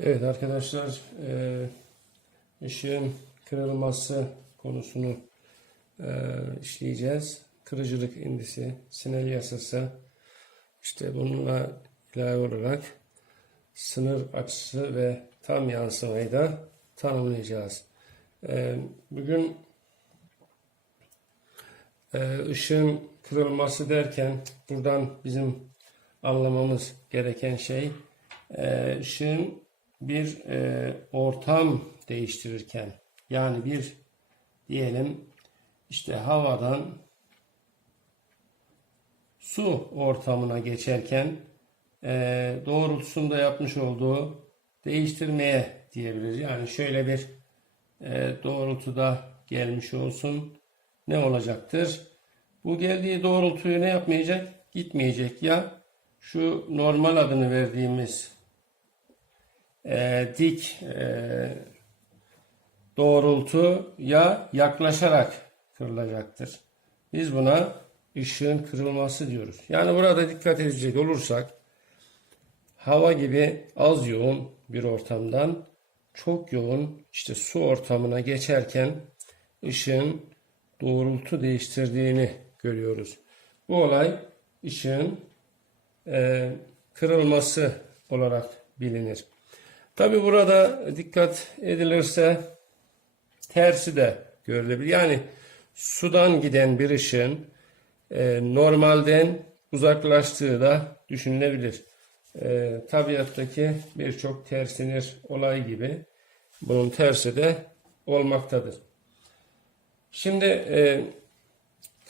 Evet arkadaşlar, e, ışığın kırılması konusunu e, işleyeceğiz. Kırıcılık indisi, Snell yasası, işte bununla ilave olarak sınır açısı ve tam yansımayı da tanımlayacağız. E, bugün ışığın kırılması derken buradan bizim anlamamız gereken şey ışığın bir e, ortam değiştirirken yani bir diyelim işte havadan su ortamına geçerken e, doğrultusunda yapmış olduğu değiştirmeye diyebiliriz. Yani şöyle bir e, doğrultuda gelmiş olsun ne olacaktır? Bu geldiği doğrultuyu ne yapmayacak? Gitmeyecek ya şu normal adını verdiğimiz e, dik e, doğrultu ya yaklaşarak kırılacaktır. Biz buna ışığın kırılması diyoruz. Yani burada dikkat edecek olursak hava gibi az yoğun bir ortamdan çok yoğun işte su ortamına geçerken ışığın doğrultu değiştirdiğini görüyoruz. Bu olay ışığın e, kırılması olarak bilinir. Tabi burada dikkat edilirse tersi de görülebilir. Yani sudan giden bir ışığın e, normalden uzaklaştığı da düşünülebilir. E, tabiattaki birçok tersinir olay gibi bunun tersi de olmaktadır. Şimdi e,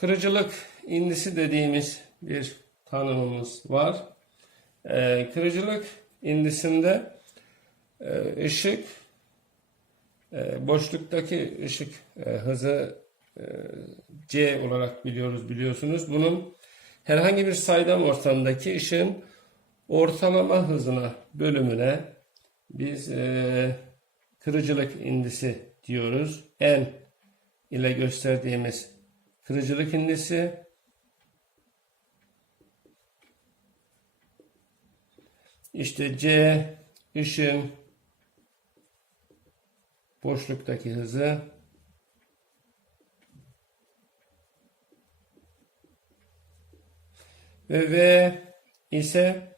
kırıcılık indisi dediğimiz bir tanımımız var. E, kırıcılık indisinde e, ışık boşluktaki ışık e, hızı e, c olarak biliyoruz biliyorsunuz. Bunun herhangi bir saydam ortamdaki ışığın ortalama hızına bölümüne biz e, kırıcılık indisi diyoruz. N ile gösterdiğimiz kırıcılık indisi işte C ışığın boşluktaki hızı ve V ise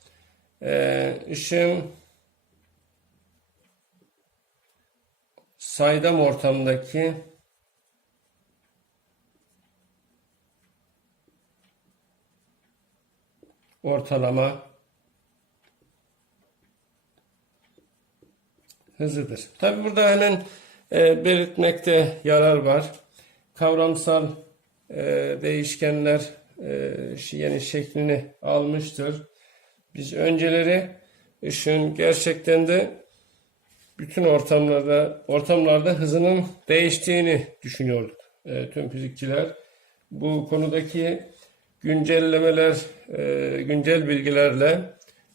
e, ışığın saydam ortamdaki ortalama hızıdır. Tabi burada hemen e, belirtmekte yarar var. Kavramsal e, değişkenler e, yeni şeklini almıştır. Biz önceleri ışığın gerçekten de bütün ortamlarda ortamlarda hızının değiştiğini düşünüyorduk. E, tüm fizikçiler bu konudaki güncellemeler, e, güncel bilgilerle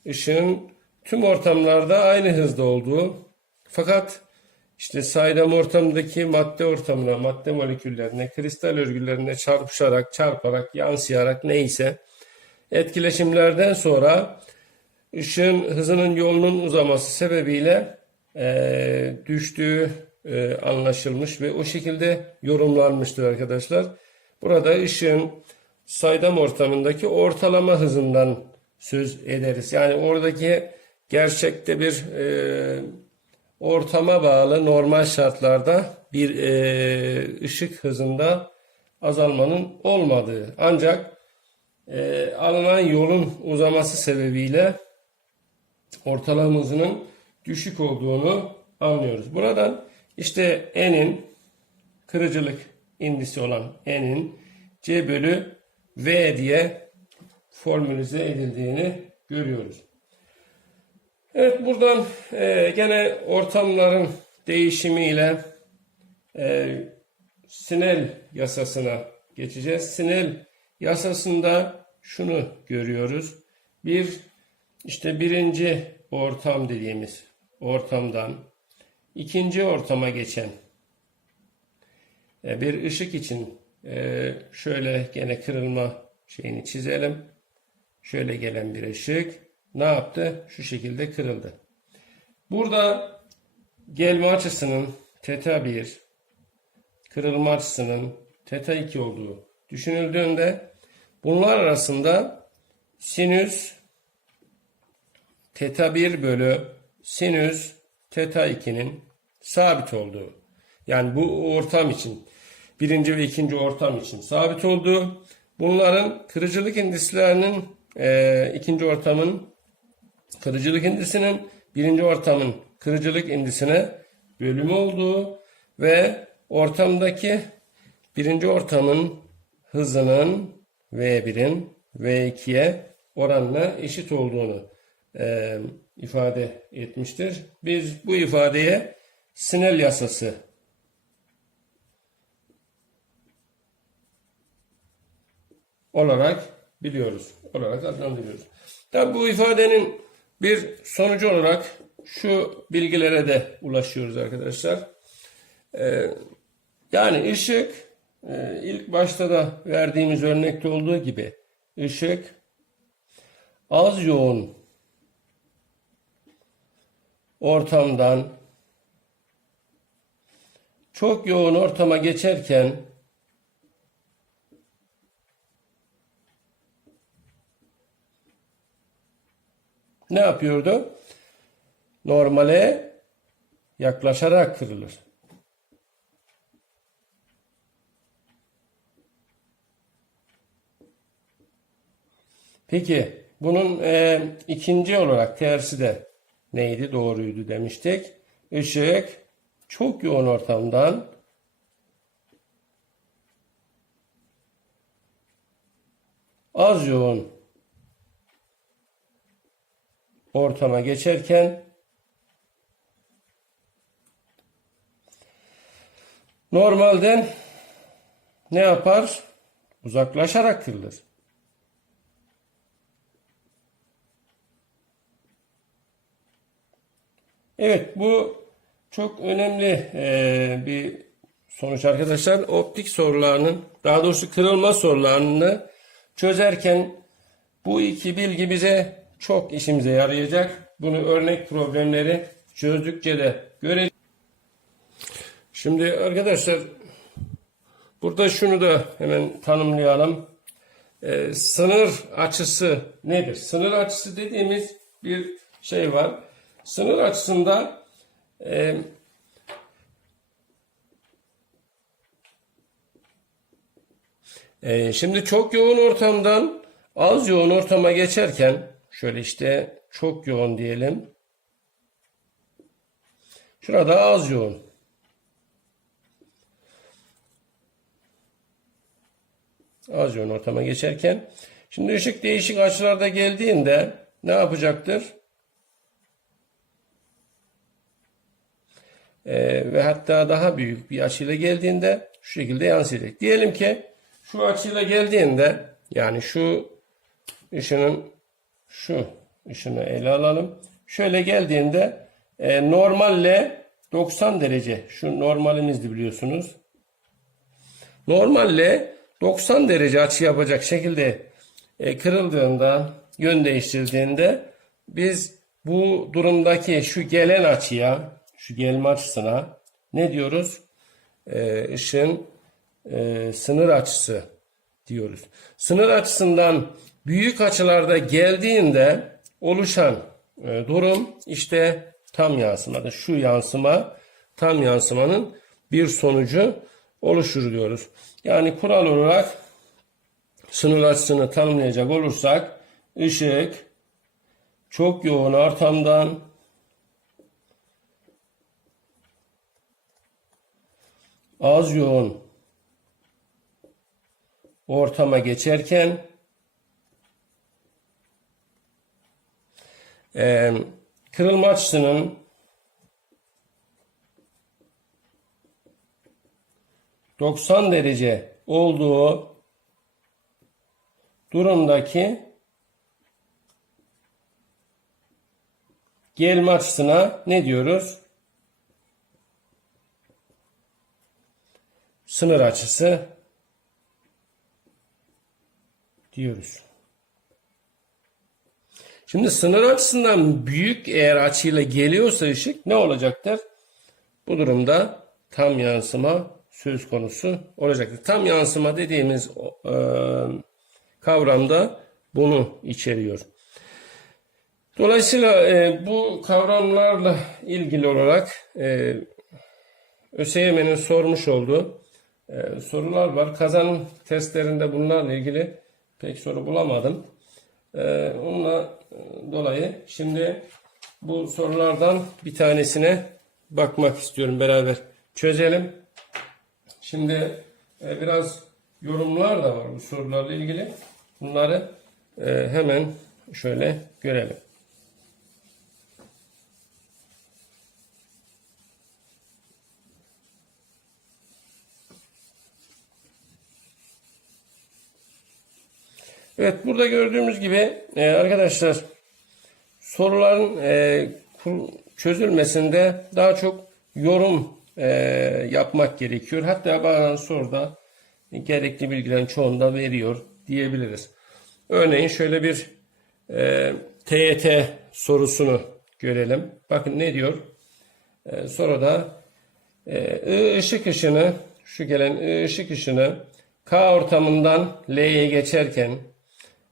ışığın tüm ortamlarda aynı hızda olduğu fakat işte saydam ortamdaki madde ortamına, madde moleküllerine, kristal örgülerine çarpışarak, çarparak, yansıyarak neyse etkileşimlerden sonra ışığın hızının yolunun uzaması sebebiyle e, düştüğü e, anlaşılmış ve o şekilde yorumlanmıştır arkadaşlar. Burada ışığın saydam ortamındaki ortalama hızından söz ederiz. Yani oradaki gerçekte bir e, ortama bağlı normal şartlarda bir e, ışık hızında azalmanın olmadığı ancak e, alınan yolun uzaması sebebiyle ortalama hızının düşük olduğunu anlıyoruz. Buradan işte n'in kırıcılık indisi olan n'in c bölü v diye formülize edildiğini görüyoruz. Evet buradan e, gene ortamların değişimiyle e, Snell yasasına geçeceğiz. Snell yasasında şunu görüyoruz. Bir işte birinci ortam dediğimiz ortamdan ikinci ortama geçen e, bir ışık için e, şöyle gene kırılma şeyini çizelim. Şöyle gelen bir ışık ne yaptı? Şu şekilde kırıldı. Burada gelme açısının teta 1, kırılma açısının teta 2 olduğu düşünüldüğünde bunlar arasında sinüs teta 1 bölü sinüs teta 2'nin sabit olduğu yani bu ortam için birinci ve ikinci ortam için sabit olduğu bunların kırıcılık indislerinin e, ikinci ortamın kırıcılık indisinin birinci ortamın kırıcılık indisine bölümü olduğu ve ortamdaki birinci ortamın hızının V1'in V2'ye oranla eşit olduğunu e, ifade etmiştir. Biz bu ifadeye Snell yasası olarak biliyoruz. Olarak adlandırıyoruz. Tabi bu ifadenin bir sonucu olarak şu bilgilere de ulaşıyoruz arkadaşlar. Ee, yani ışık e, ilk başta da verdiğimiz örnekte olduğu gibi ışık az yoğun ortamdan çok yoğun ortama geçerken ne yapıyordu? Normale yaklaşarak kırılır. Peki bunun e, ikinci olarak tersi de neydi? Doğruydu demiştik. Işık çok yoğun ortamdan az yoğun ortama geçerken normalden ne yapar? Uzaklaşarak kırılır. Evet bu çok önemli e, bir sonuç arkadaşlar. Optik sorularının daha doğrusu kırılma sorularını çözerken bu iki bilgi bize çok işimize yarayacak. Bunu örnek problemleri çözdükçe de göreceğiz. Şimdi arkadaşlar burada şunu da hemen tanımlayalım. Ee, sınır açısı nedir? Sınır açısı dediğimiz bir şey var. Sınır açısında e, e, şimdi çok yoğun ortamdan az yoğun ortama geçerken şöyle işte çok yoğun diyelim. Şurada az yoğun. Az yoğun ortama geçerken şimdi ışık değişik açılarda geldiğinde ne yapacaktır? Ee, ve hatta daha büyük bir açıyla geldiğinde şu şekilde yansıyacak. Diyelim ki şu açıyla geldiğinde yani şu ışının şu ışını ele alalım. Şöyle geldiğinde e, normalle 90 derece şu normalimizdi biliyorsunuz. Normalle 90 derece açı yapacak şekilde e, kırıldığında yön değiştirdiğinde biz bu durumdaki şu gelen açıya şu gelme açısına ne diyoruz? E, ışın e, sınır açısı diyoruz. Sınır açısından büyük açılarda geldiğinde oluşan e, durum işte tam yansımada. Şu yansıma tam yansımanın bir sonucu oluşur diyoruz. Yani kural olarak sınır açısını tanımlayacak olursak ışık çok yoğun ortamdan az yoğun ortama geçerken e, kırılma açısının ...90 derece olduğu durumdaki gelme açısına ne diyoruz? Sınır açısı diyoruz. Şimdi sınır açısından büyük eğer açıyla geliyorsa ışık ne olacaktır? Bu durumda tam yansıma söz konusu olacaktır. Tam yansıma dediğimiz e, kavramda bunu içeriyor. Dolayısıyla e, bu kavramlarla ilgili olarak e, ÖSYM'nin sormuş olduğu e, sorular var. Kazanım testlerinde bunlarla ilgili pek soru bulamadım. E, onunla dolayı şimdi bu sorulardan bir tanesine bakmak istiyorum beraber çözelim. Şimdi e, biraz yorumlar da var bu sorularla ilgili. Bunları e, hemen şöyle görelim. Evet burada gördüğümüz gibi e, arkadaşlar soruların e, çözülmesinde daha çok yorum e, yapmak gerekiyor. Hatta bazen soruda gerekli bilgilerin çoğunu da veriyor diyebiliriz. Örneğin şöyle bir e, TYT sorusunu görelim. Bakın ne diyor? E, soruda e, ışık ışını şu gelen ışık ışını K ortamından L'ye geçerken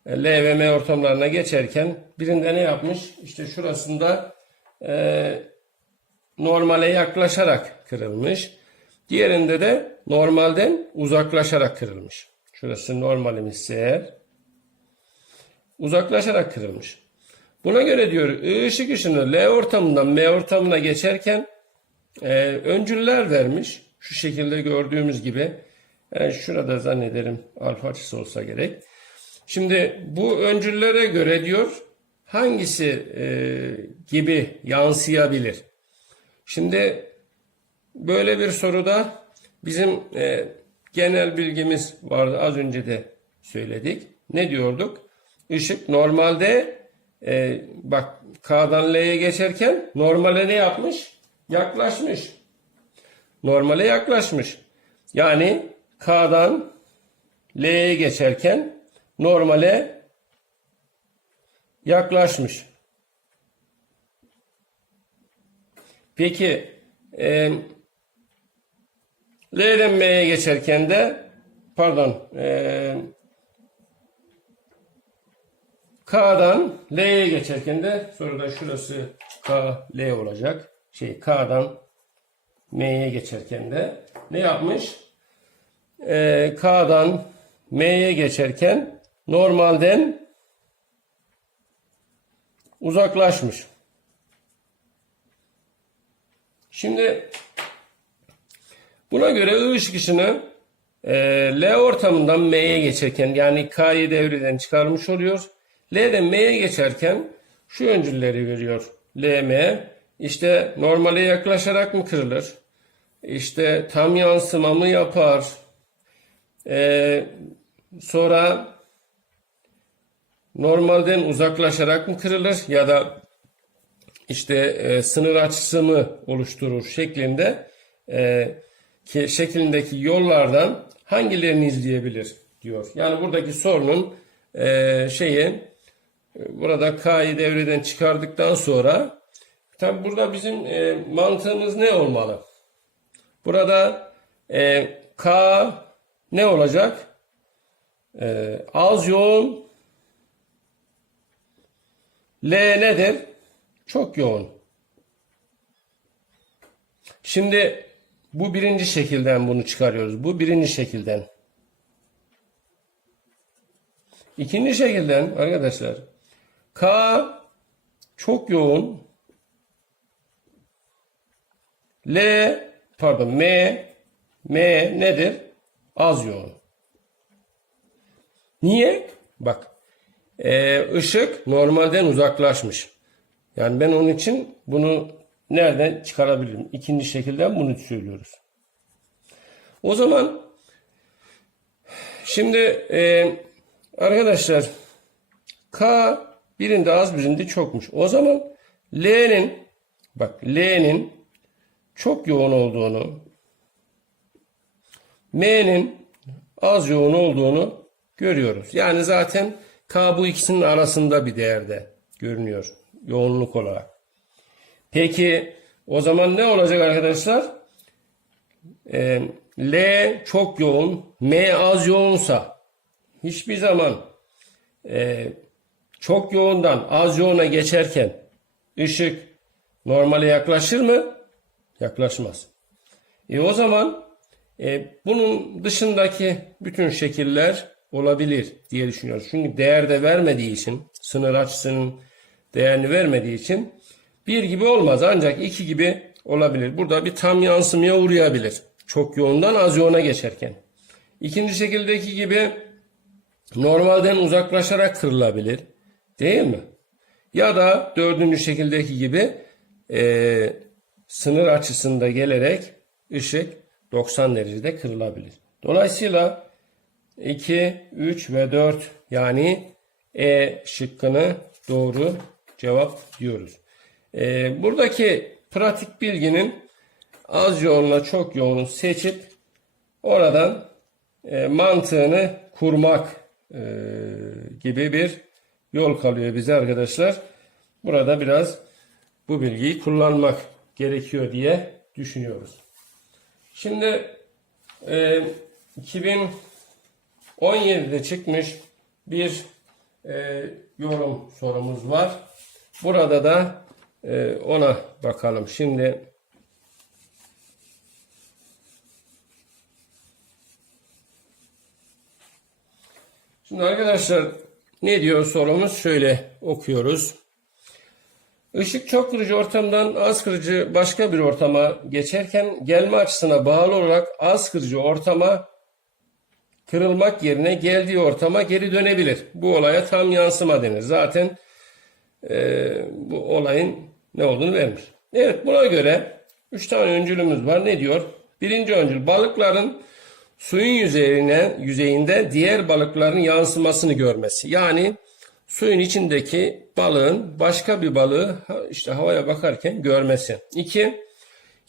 L ve M ortamlarına geçerken birinde ne yapmış? İşte şurasında e, normale yaklaşarak kırılmış. Diğerinde de normalden uzaklaşarak kırılmış. Şurası normalimiz eğer. Uzaklaşarak kırılmış. Buna göre diyor I ışık ışını L ortamından M ortamına geçerken e, öncüller vermiş. Şu şekilde gördüğümüz gibi. Yani şurada zannederim alfa açısı olsa gerek. Şimdi bu öncüllere göre diyor hangisi e, gibi yansıyabilir? Şimdi böyle bir soruda bizim e, genel bilgimiz vardı az önce de söyledik. Ne diyorduk? Işık normalde e, bak K'dan L'ye geçerken normale ne yapmış? Yaklaşmış. Normale yaklaşmış. Yani K'dan L'ye geçerken normale yaklaşmış. Peki e, L'den M'ye geçerken de pardon e, K'dan L'ye geçerken de soruda şurası K, L olacak. Şey K'dan M'ye geçerken de ne yapmış? E, K'dan M'ye geçerken normalden uzaklaşmış. Şimdi buna göre I ışık e, L ortamından M'ye geçerken yani K'yı devreden çıkarmış oluyor. L'den M'ye geçerken şu öncülleri veriyor. LM işte normale yaklaşarak mı kırılır? İşte tam yansıma mı yapar? Ee, sonra normalden uzaklaşarak mı kırılır ya da işte e, sınır açısı mı oluşturur şeklinde e, ki şeklindeki yollardan hangilerini izleyebilir diyor. Yani buradaki sorunun e, şeyi e, burada K'yı devreden çıkardıktan sonra tabi burada bizim e, mantığımız ne olmalı? Burada e, K ne olacak? E, az yoğun L nedir? Çok yoğun. Şimdi bu birinci şekilden bunu çıkarıyoruz. Bu birinci şekilden. İkinci şekilden arkadaşlar K çok yoğun L pardon M M nedir? Az yoğun. Niye? Bak e, ışık normalden uzaklaşmış. Yani ben onun için bunu nereden çıkarabilirim? İkinci şekilden bunu söylüyoruz. O zaman şimdi e, arkadaşlar K birinde az birinde çokmuş. O zaman L'nin bak L'nin çok yoğun olduğunu M'nin az yoğun olduğunu görüyoruz. Yani zaten K bu ikisinin arasında bir değerde görünüyor yoğunluk olarak. Peki o zaman ne olacak arkadaşlar? Ee, L çok yoğun, M az yoğunsa hiçbir zaman e, çok yoğundan az yoğuna geçerken ışık normale yaklaşır mı? Yaklaşmaz. E o zaman e, bunun dışındaki bütün şekiller olabilir diye düşünüyoruz. Çünkü değer de vermediği için, sınır açısının değerini vermediği için bir gibi olmaz ancak iki gibi olabilir. Burada bir tam yansımaya uğrayabilir. Çok yoğundan az yoğuna geçerken. İkinci şekildeki gibi normalden uzaklaşarak kırılabilir. Değil mi? Ya da dördüncü şekildeki gibi e, sınır açısında gelerek ışık 90 derecede kırılabilir. Dolayısıyla 2, 3 ve 4 yani E şıkkını doğru cevap diyoruz. E, buradaki pratik bilginin az yoğunla çok yoğunu seçip oradan e, mantığını kurmak e, gibi bir yol kalıyor bize arkadaşlar. Burada biraz bu bilgiyi kullanmak gerekiyor diye düşünüyoruz. Şimdi e, 2017'de çıkmış bir e, yorum sorumuz var. Burada da e, ona bakalım. Şimdi Şimdi arkadaşlar ne diyor sorumuz? Şöyle okuyoruz. Işık çok kırıcı ortamdan az kırıcı başka bir ortama geçerken gelme açısına bağlı olarak az kırıcı ortama kırılmak yerine geldiği ortama geri dönebilir. Bu olaya tam yansıma denir. Zaten e, bu olayın ne olduğunu vermiş. Evet buna göre 3 tane öncülümüz var. Ne diyor? Birinci öncül balıkların suyun yüzeyine, yüzeyinde diğer balıkların yansımasını görmesi. Yani suyun içindeki balığın başka bir balığı işte havaya bakarken görmesi. İki,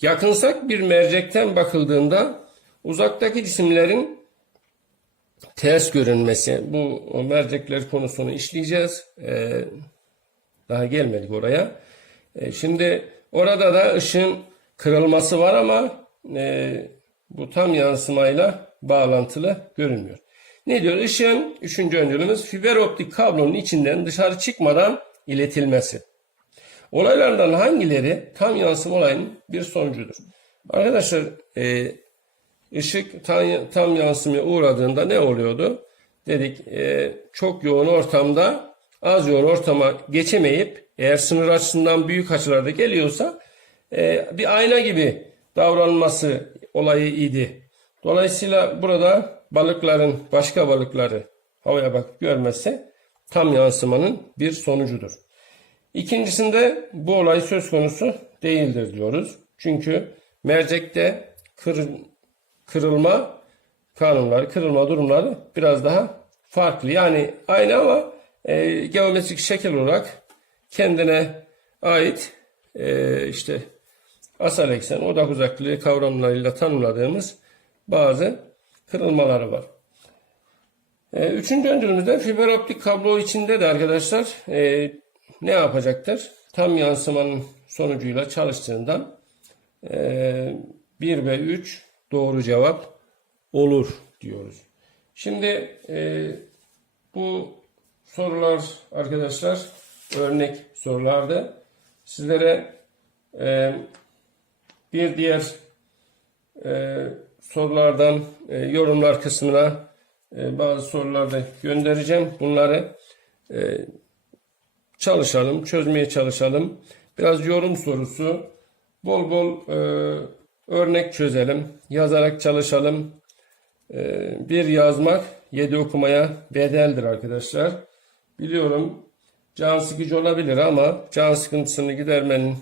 yakınsak bir mercekten bakıldığında uzaktaki cisimlerin ters görünmesi. Bu mercekler konusunu işleyeceğiz. Ee, daha gelmedik oraya. Ee, şimdi orada da ışığın kırılması var ama e, bu tam yansımayla bağlantılı görünmüyor. Ne diyor? Işığın üçüncü öncülümüz fiber optik kablonun içinden dışarı çıkmadan iletilmesi. Olaylardan hangileri tam yansıma olayının bir sonucudur? Arkadaşlar e, tam, tam yansımaya uğradığında ne oluyordu? Dedik e, çok yoğun ortamda az yoğun ortama geçemeyip eğer sınır açısından büyük açılarda geliyorsa e, bir ayna gibi davranması olayı idi. Dolayısıyla burada balıkların başka balıkları havaya bak görmesi tam yansımanın bir sonucudur. İkincisinde bu olay söz konusu değildir diyoruz. Çünkü mercekte kır, kırılma kanunları, kırılma durumları biraz daha farklı. Yani aynı ama e, geometrik şekil olarak kendine ait e, işte asal eksen, odak uzaklığı kavramlarıyla tanımladığımız bazı kırılmaları var. E, üçüncü öncülümüzde fiber optik kablo içinde de arkadaşlar e, ne yapacaktır? Tam yansımanın sonucuyla çalıştığından e, 1 ve 3 doğru cevap olur diyoruz. Şimdi e, bu sorular arkadaşlar örnek sorularda sizlere e, bir diğer e, sorulardan e, yorumlar kısmına e, bazı sorular da göndereceğim. Bunları e, çalışalım, çözmeye çalışalım. Biraz yorum sorusu, bol bol e, örnek çözelim, yazarak çalışalım. E, bir yazmak yedi okumaya bedeldir arkadaşlar. Biliyorum can sıkıcı olabilir ama can sıkıntısını gidermenin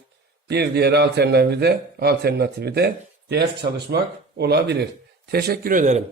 bir diğer alternatifi de, alternatifi de ders çalışmak olabilir. Teşekkür ederim.